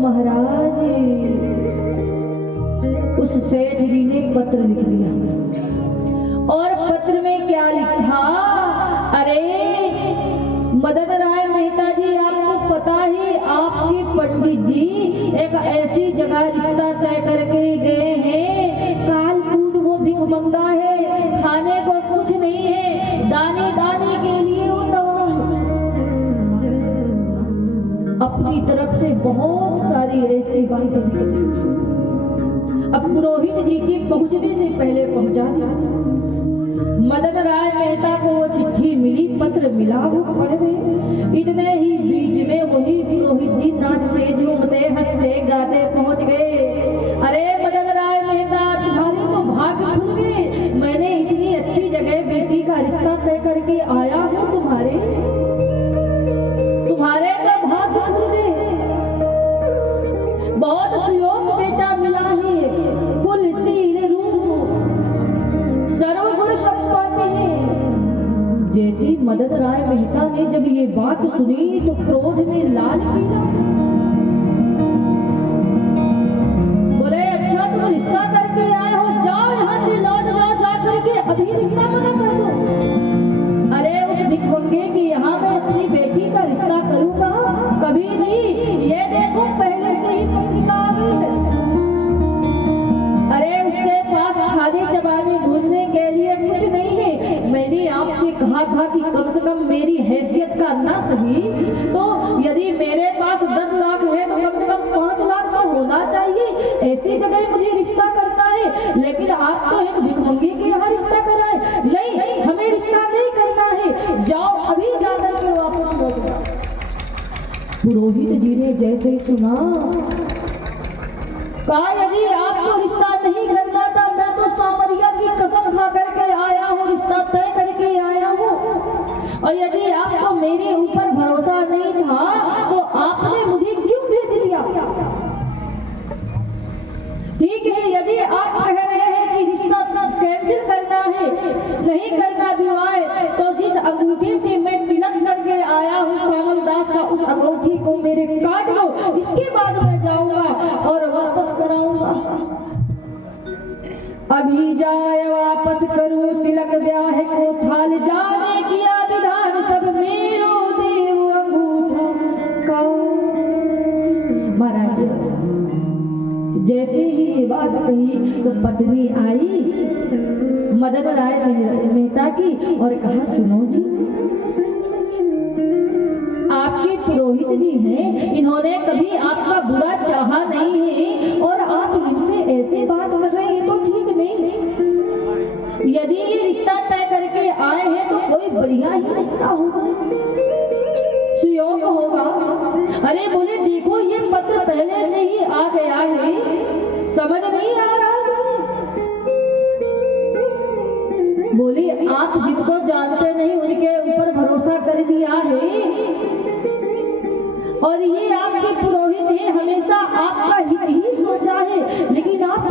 महाराज उस सेठ जी ने पत्र लिख दिया और पत्र में क्या लिखा, अरे मदन राय मेहता जी, आपको पता ही आपके पंडित जी एक ऐसी जगह रिश्ता तय करके गए हैं, कालकूट वो भिखमंगा है, खाने को कुछ नहीं है, दाने दाने के लिए वो अपनी तरफ से बहुत सारी ऐसी बातें अब पुरोहित जी के पहुंचने से पहले पहुंचा था। मदन राय मेहता को वो चिट्ठी मिली, पत्र मिला, वो पढ़ रहे, इतने ही बीच में वही पुरोहित जी नाचते झूमते हंसते गाते पहुंच गए। अरे मदन राय मेहता, तुम्हारे तो भाग्य खुल गए, मैंने इतनी अच्छी जगह बेटी का रिश्ता तय करके आया हूँ, तुम्हारे तो भाग्य खुल गए, बहुत सुयोग बेटा मिला है, कुल शील रूप सर्वगुण संपन्न है। जैसी मदन राय मेहता ने जब ये बात सुनी तो क्रोध में लाल पीला, बोले अच्छा तुम रिश्ता करके आए हो, जाओ यहाँ से लौट जाओ, जा करके अभी रिश्ता मना कर दो। अरे उस भिखमंगे की यहाँ मैं अपनी बेटी का रिश्ता करूंगा, कभी नहीं, ये देखो पहले से ही पत्रिका आ गई है। अरे उसके पास खाने चबाने भूलने के लिए कुछ नहीं है, मैंने आपसे कहा था कि कम से कम मेरी हैसियत का ना सही तो यदि मेरे पास 10 लाख है तो कम से कम 5 लाख तो होना चाहिए, ऐसी जगह मुझे रिश्ता करना है, लेकिन आप तो एक भिखमंगे के यहाँ रिश्ता कराए, नहीं हमें रिश्ता नहीं करना है, जाओ अभी जाकर के वापस लौट जाओ। पुरोहित जी ने जैसे ही सुना, कहा यदि आपको रिश्ता नहीं करना था, मैं तो सामरिया की कसम खा करके आया हूँ, रिश्ता तय करके आया हूँ, और यदि आपको मेरे ऊपर भरोसा नहीं था तो आपने मुझे क्यों भेज दिया। ठीक है, यदि आप कह रहे हैं कि रिश्ता कैंसिल करना है, नहीं करना विवाह, तो जिस अंगूठे से मैं तिलक करके आया हूँ श्यामल दास का, उस अंगूठी को मेरे काट दो, इसके बाद मैं जाऊंगा और वापस कराऊंगा। अभी जाए वापस करूं तिलक ब्याह को थाल, जाने किया विधान सब मेरो देव अंगूठा का। महाराज जैसे ही ये बात कही तो पत्नी आई मदन राय मेहता की और कहा, सुनो जी, आपके पुरोहित जी हैं, इन्होंने कभी आपका बुरा चाहा नहीं है और आप इनसे ऐसे बात कर रहे हैं तो ठीक नहीं। यदि ये रिश्ता तय करके आए हैं तो कोई बढ़िया ही रिश्ता होगा, सुयोग होगा। अरे बोले देखो ये पत्र पहले से ही आ गया है, समझ नहीं आ रहा। बोली आप जिनको जानते नहीं उनके ऊपर भरोसा कर दिया है, और ये आपके पुरोहित हैं, हमेशा आपका हित ही सोचा है, लेकिन आप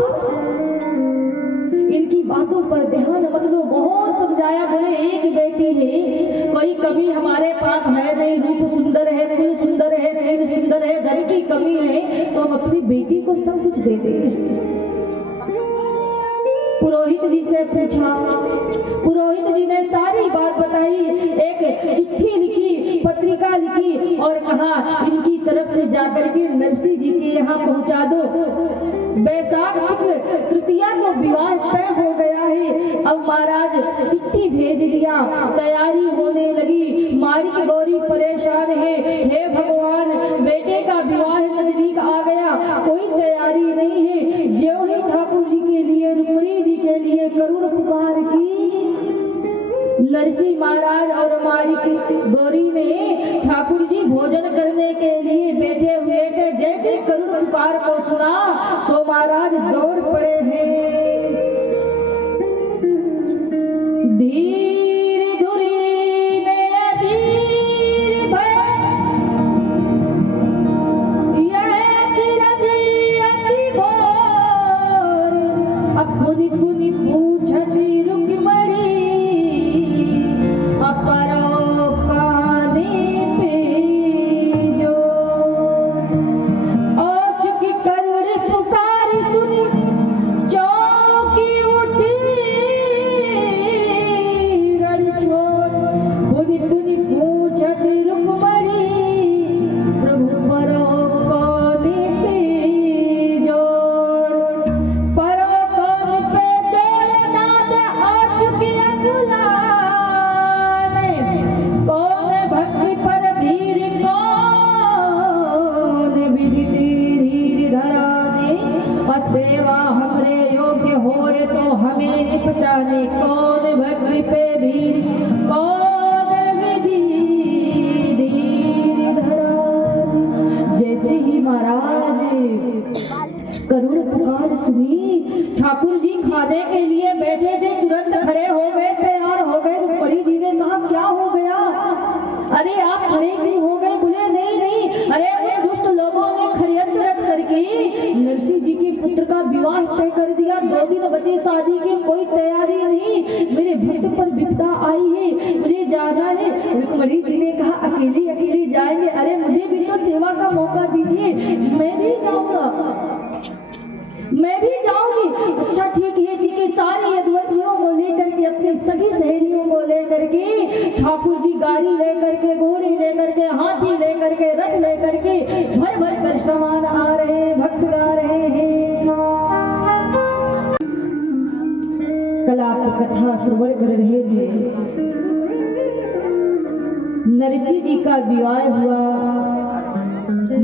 इनकी बातों पर ध्यान मत दो। बहुत समझाया, बोले एक बेटी है, कोई कमी हमारे पास है नहीं, रूप सुंदर है, कुल सुंदर है, शरीर सुंदर है, धन की कमी है तो हम अपनी बेटी को सब कुछ दे देंगे। पुरोहित जी से पूछा, पुरोहित जी ने सारी बात बताई, एक चिट्ठी लिखी, पत्रिका लिखी और कहा इनकी तरफ से जाकर के नरसी जी के यहाँ पहुँचा दो, बैसाख शुक्ल तृतीया को विवाह तय हो गया है। अब महाराज चिट्ठी भेज दिया, तैयारी होने लगी, मारी की गौरी परेशान है, हे भगवान बेटे का विवाह नजदीक आ गया, कोई तैयारी नहीं है। ज्यों ही ठाकुर जी के लिए, रुक्मिणी जी के लिए करुण पुकार की, नरसिंह महाराज और मारी की गौरी ने ठाकुर जी भोजन करने के लिए बैठे हुए थे, जैसे करुण पुकार को सुना सो महाराज दौड़ पड़े हैं। धीर धुरी ने अधीर भय, यह चिरजी अति भोर, अब पुनि पुनि पूछती रुक्मिणी, अपरो काने पे जो, और महाराज करुण पुकार सुनी। ठाकुर जी खाने के लिए बैठे थे, तुरंत खड़े हो गए, तैयार हो गए। रुक्मणी जी ने कहा क्या हो गया? अरे आप खड़े क्यों हो गए? बोले नहीं नहीं, अरे दुष्ट लोगों ने षड्यंत्र रच करके नरसिंह जी के पुत्र का विवाह तय कर दिया। 2 दिन बचे शादी की, कोई तैयारी नहीं। मेरे भक्त पर विपदा आई है, मुझे जाना है। रुक्मणी जी ने कहा अकेली अकेली जाएंगे? अरे मुझे भी तो सेवा का मौका दीजिए, मैं भी जाऊंगा, मैं भी जाऊंगी। अच्छा ठीक है। सारे यदुवंशियों को लेकर के, अपनी सभी सहेलियों को लेकर के ठाकुर जी गाड़ी लेकर के, घोड़ी लेकर के, हाथी लेकर के, रथ लेकर के भर भर कर सामान आ रहे हैं, भक्त गा रहे हैं। कल आप कथा श्रवण कर रहे थे। नरसिंह जी का विवाह हुआ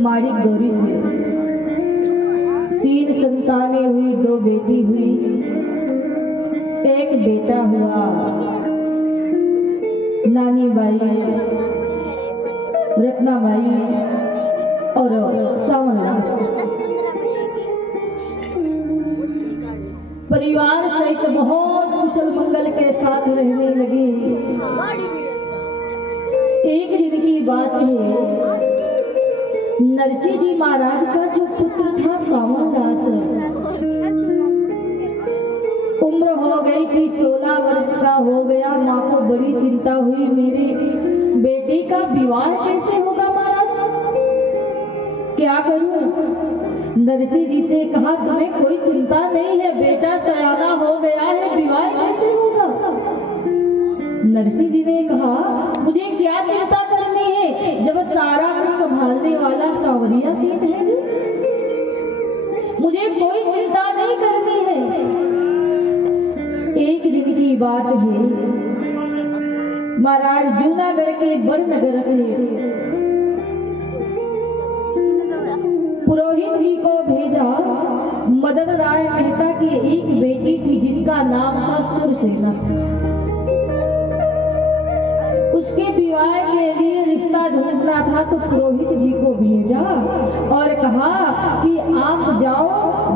माणिक गौरी से। 3 संतानें हुई, 2 बेटी हुई, 1 बेटा हुआ। नानी बाई, रत्नाबाई और सावनदास। परिवार सहित बहुत कुशल मंगल के साथ रहने लगे। एक दिन की बात है, नरसिंह जी महाराज का जो पुत्र था सावनदास, उम्र हो गई थी, 16 वर्ष का हो गया। माँ को बड़ी चिंता हुई, मेरे बेटे का विवाह कैसे होगा महाराज, क्या करूं? नरसिंह जी से कहा तुम्हें कोई चिंता नहीं है, बेटा सयाना हो गया है, विवाह कैसे होगा? नरसिंह जी ने कहा मुझे क्या चिंता करनी है, जब सारा कुछ संभालने वाला सांवरिया सेठ है जी, मुझे कोई चिंता नहीं करनी है। एक दिन की बात है, महाराज जूनागढ़ के बड़नगर से पुरोहित जी को भेजा। मदन राय मेहता की एक बेटी थी जिसका नाम था सुरसेना। उसके विवाह के लिए रिश्ता ढूंढना था, तो पुरोहित जी को भेजा और कहा कि आप जाओ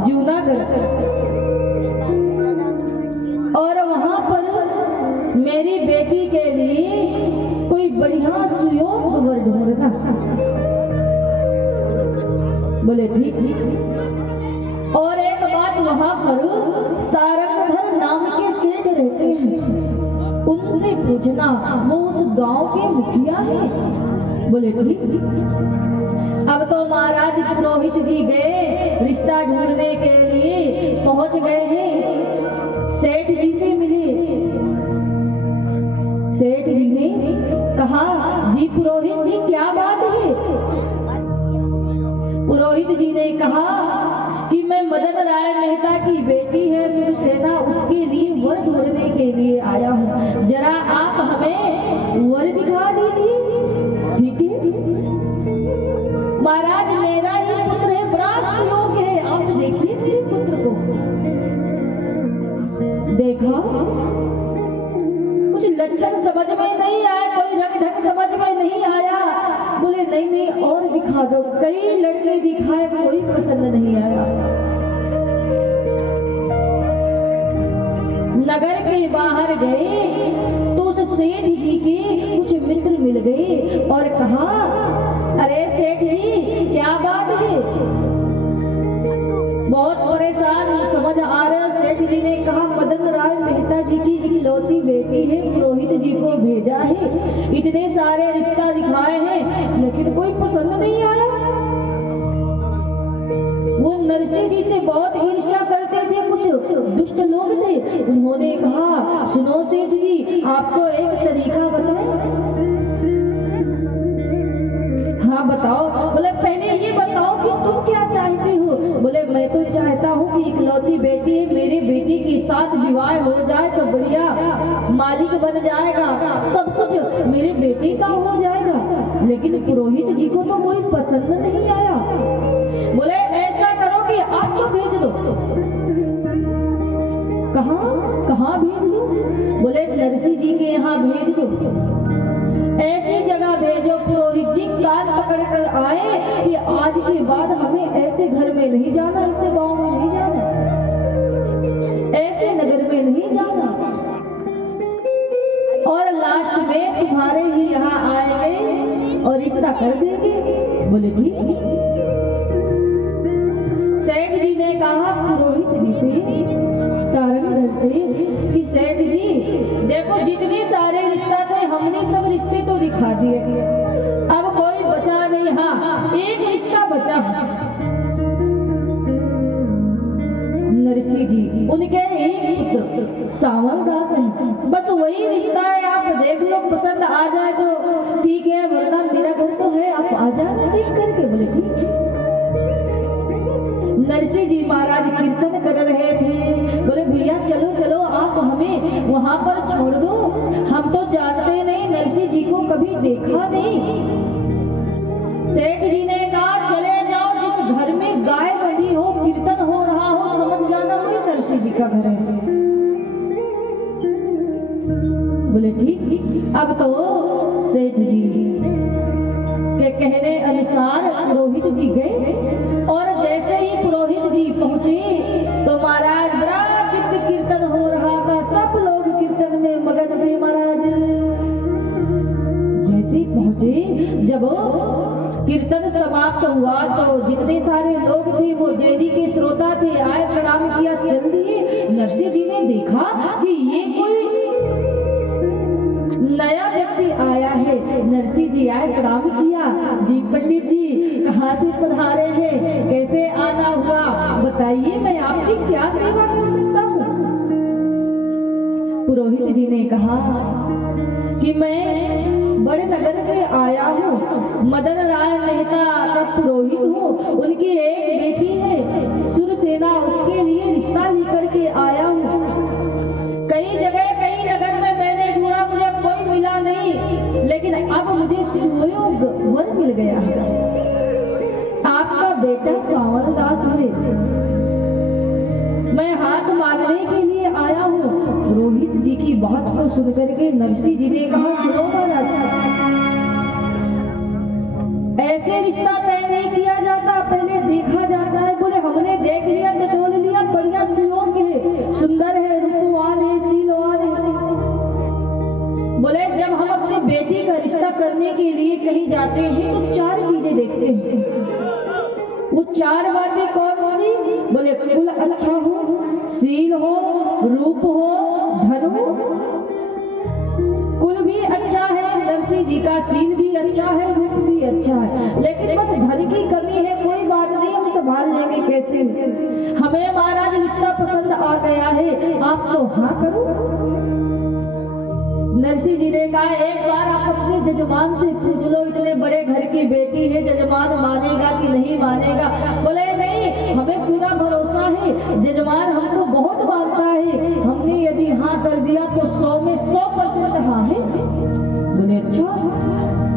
जूनागढ़ और वहां पर मेरी बेटी के लिए कोई बढ़िया सुयोग्य वर ढूंढना। बोले ठीक। और एक बात, वहां पर सारंगधर नाम के सेठ रहते हैं, उनसे पूछना, वो उस गांव के मुखिया हैं। बोले ठीक। अब तो महाराज पुरोहित जी गए, रिश्ता ढूंढने के लिए पहुंच गए हैं। सेठ जी से मिले। सेठ जी ने कहा जी पुरोहित जी क्या बात है? पुरोहित जी ने कहा कि मैं मदन राय मेहता की बेटी है सुरसेना, उसके लिए वर ढूंढने के लिए आया हूँ, जरा आप हमें वर दिखा दीजिए। ठीक है महाराज, मेरा ये पुत्र है, बड़ा सुयोग्य है, आप देखिए मेरे पुत्र को। देखा, कुछ लक्षण समझ में नहीं आया, कोई रंग ढंग समझ में नहीं आया। बोले नहीं नहीं और दिखा दो। कई लड़के दिखाए, कोई पसंद नहीं आया। नगर के बाहर गए तो उस सेठ जी के कुछ मित्र मिल गए और कहा अरे सेठ जी क्या बात है, बहुत परेशान समझ आ रहे हो। सेठ जी ने कहा मदन राय मेहता जी की इकलौती बेटी है, पुरोहित जी को भेजा है, इतने सारे रिश्ता दिखाए हैं लेकिन कोई पसंद नहीं आया। वो नरसिंह जी से बहुत ईर्ष्या करते थे, कुछ दुष्ट लोग थे। उन्होंने कहा सुनो सेठ जी, आपको एक तरीका बताएं। हाँ बताओ। बोले पहले ये बताओ कि तुम क्या चाहती हो? बोले मैं तो चाहता हूँ कि इकलौती बेटी है, मेरी बेटी के साथ विवाह हो जाए तो बढ़िया मालिक बन जाएगा, सब कुछ मेरे बेटे का हो जाएगा। लेकिन पुरोहित जी को तो कोई पसंद नहीं आया। बोले ऐसा करो कि आप तो भेज दो। कहाँ भेज दो? बोले नरसिंह जी के यहाँ भेज दो। ऐसी जगह भेजो पुरोहित जी कान पकड़ कर आए कि आज के बाद हमें में नहीं जाना, ऐसे गांव में नहीं जाना, ऐसे नगर में नहीं जाना, और लास्ट में तुम्हारे ही यहाँ आएंगे और रिश्ता कर देंगे। बोले ठीक। सेठ जी ने कहा पुरोहित जी से, सारंगधर से, कि सेठ जी देखो जितने सारे रिश्ता थे हमने सब रिश्ते तो दिखा दिए, अब कोई बचा नहीं। हाँ, एक रिश्ता बचा, नरसिंह जी उनके एक पुत्र सावल दास है, बस वही रिश्ता है, आप देख लो, पसंद आ जाए तो ठीक है, वरना मेरा घर तो है, आप आ जाना देख करके। बोले ठीक है। नरसिंह जी महाराज कीर्तन कर रहे थे, बोले भैया चलो चलो, आप हमें वहां पर छोड़ दो, हम तो जानते नहीं, नरसिंह जी को कभी देखा नहीं। सेठ जी ने कहा चले जाओ, जिस घर में गाय बंधी हो, कीर्तन हो रहा हो, समझ जाना वही नरसिंह जी का घर है। बोले ठीक। अब तो सेठ जी के कहने अनुसार पुरोहित जी गए, और जैसे ही पुरोहित जी पहुंचे तो महाराज बड़ा दिव्य कीर्तन हो रहा था, सब लोग कीर्तन में मगन थे। महाराज जैसे ही पहुंचे, जब कीर्तन समाप्त हुआ तो जितने सारे लोग थे वो देवी के श्रोता थे, आए प्रणाम किया, चल दिए। नरसिंह जी ने देखा कि ये कोई नया व्यक्ति आया है। नरसिंह जी आए, प्रणाम किया, जी पंडित जी कहाँ से पधारे हैं, कैसे आना हुआ, बताइए मैं आपकी क्या सेवा कर सकता हूँ। पुरोहित जी ने कहा कि मैं बड़े नगर से आया हूँ, मदन राय मेहता का पुरोहित हूँ, उनकी एक बेटी है सुरसेना, उसके लिए रिश्ता लेकर के आया हूँ। कई जगह कई नगर में मैंने ढूंढा, मुझे कोई मिला नहीं, लेकिन अब मुझे सुयोग वर मिल गया है, आपका बेटा सावल दास है, मैं हाथ मांगने के लिए आया हूँ। पुरोहित जी की बात को सुनकर के नरसिंह जी ने कहा सुनो महाराज, ऐसे रिश्ता तय नहीं किया जाता, पहले देखा जाता है। बोले हमने देख लिया, टटोल लिया, बढ़िया सुयोग है, सुंदर है, रूपवान है, सीलवान है। बोले जब हम अपनी बेटी का रिश्ता करने के लिए कहीं जाते हैं तो चार चीजें देखते हैं। वो चार बातें कौन सी? बोले कुल अच्छा हो, सील हो, रूप हो, धन हो। कुल भी अच्छा है, नरसिंह जी का सील भी अच्छा है, रूप भी अच्छा है, लेकिन बस धन की कमी है। कोई बात नहीं, हम संभाल लेंगे कैसे। हमें महाराज रिश्ता पसंद आ गया है, आप तो हाँ करो। नरसिंह जी ने कहा एक बार आप अपने जजमान से पूछ लो, इतने बड़े घर की बेटी है, जजमान मानेगा कि नहीं मानेगा। बोले नहीं, हमें पूरा भरोसा है, जजमान हमको बहुत मानता है, हमने यदि हाँ कर दिया तो 100 में 100% हाँ है। बोले अच्छा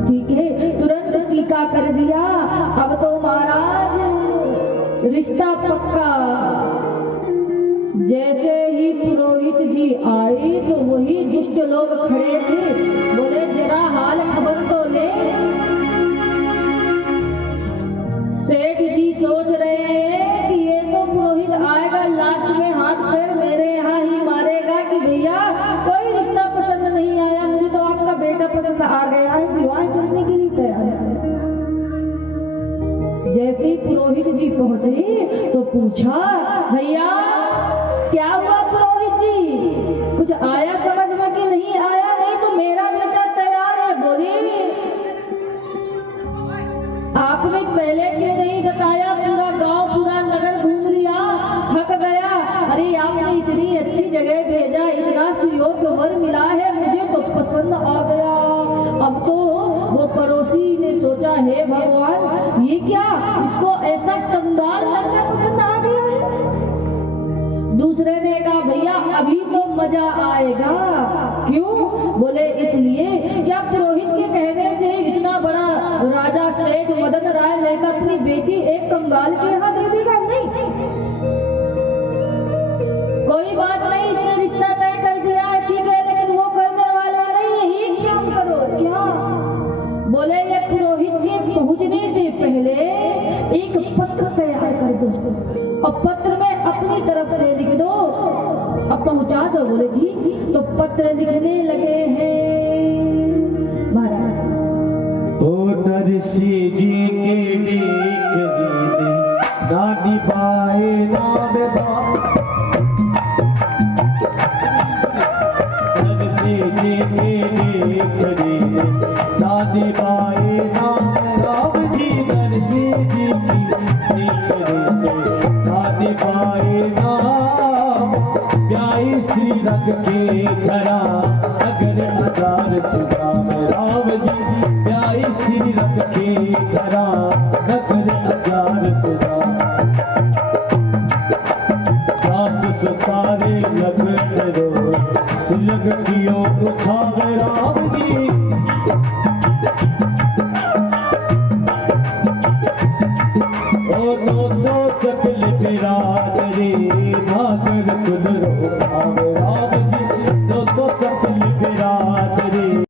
ठीक है, तुरंत टीका कर दिया। अब तो महाराज रिश्ता पक्का। जैसे ही पुरोहित जी आए तो वही दुष्ट लोग खड़े थे, बोले जरा हाल खबर तो ले। सेठ जी सोच रहे हैं कि ये तो पुरोहित आएगा, लास्ट में हाथ पैर मेरे यहाँ ही मारेगा कि भैया कोई रिश्ता पसंद नहीं आया, मुझे तो आपका बेटा पसंद आ गया है, विवाह करने के लिए तैयार है। जैसे ही पुरोहित जी पहुंचे तो पूछा भैया क्या हुआ पुरोहित जी, कुछ आया समझ में कि नहीं आया? नहीं तो मेरा बेटा तैयार है। बोली आपने पहले क्यों नहीं बताया? पूरा गांव पूरा नगर घूम लिया, थक गया। अरे आपने इतनी अच्छी जगह भेजा, इतना सुयोग वर मिला है, मुझे तो पसंद आ गया। अब तो वो पड़ोसी ने सोचा है भगवान ये क्या, इसको ऐसा कंगाल लड़का पसंद आ गया है। दूसरे ने कहा भैया अभी तो मजा आएगा। क्यों? बोले इसलिए क्या पुरोहित के कहने से इतना बड़ा राजा सेठ मदन राय मेहता अपनी बेटी एक कंगाल के यहाँ दे देगा? नहीं, कोई बात नहीं, इसने रिश्ता तय कर दिया है, ठीक है, लेकिन वो करने वाला नहीं है, क्या करो क्या? बोले ये पुरोहित के पहुंचने से पहले एक पत्र तैयार कर दो। और पत्र में अपनी तरफ से लिख दो। अब पहुंचा दो बोले जी, तो पत्र लिखने लगे हैं महाराज। ओ नरसी जी के नेक रीने नानी पाए नाम बाप, नरसी जी के नेक रीने नानी पाए नाम राम जी, नरसी जी की नेक रीने नानी पाए नाम, ब्याई श्री रंग के धरा अगर हजार सुदाम राम जी, ब्याई श्री रंग के धरा